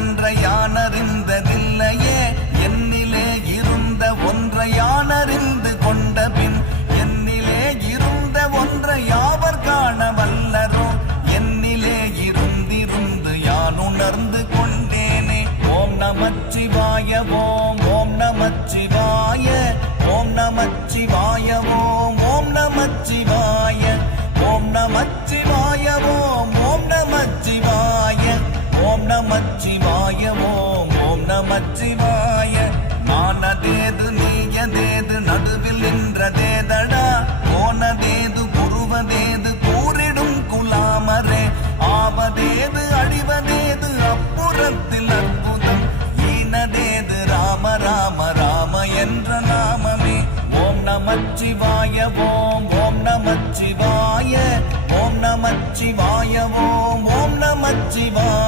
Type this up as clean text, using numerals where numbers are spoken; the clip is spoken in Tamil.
ஒன்றை யானறிந்ததில்லையே என்னிலே இருந்த ஒன்றை யானறிந்து கொண்ட பின் என்னிலே இருந்த ஒன்றை யாவர் காண வல்லரோ என்னிலே இருந்திருந்து யான் உணர்ந்து கொண்டேனே. ஓம் நமச்சிவாய ஓம் ஓம் நமச்சிவாய ஓம் நமச்சிவாய ஓம் ஓம் நமச்சிவாய ஓம் நமச்சிவாய ஓம் ஓம் நமச்சிவாய ஓம் நமச்சிவாய ஓம் ஓம் நமச்சிவாய. நானதேது நீயதேது நடுவில் நின்றதேதடா போனதேது குருவதேது கூறிடும் குலாமரே ஆவதேது அழிவதேது அப்புறத்தில் அற்புதம் ஈனதேது ராம ராம ராம என்ற நாமமே. ஓம் நமச்சிவாய ஓம் ஓம் நமச்சிவாய ஓம் நமச்சிவாய ஓம் ஓம் நமச்சிவாய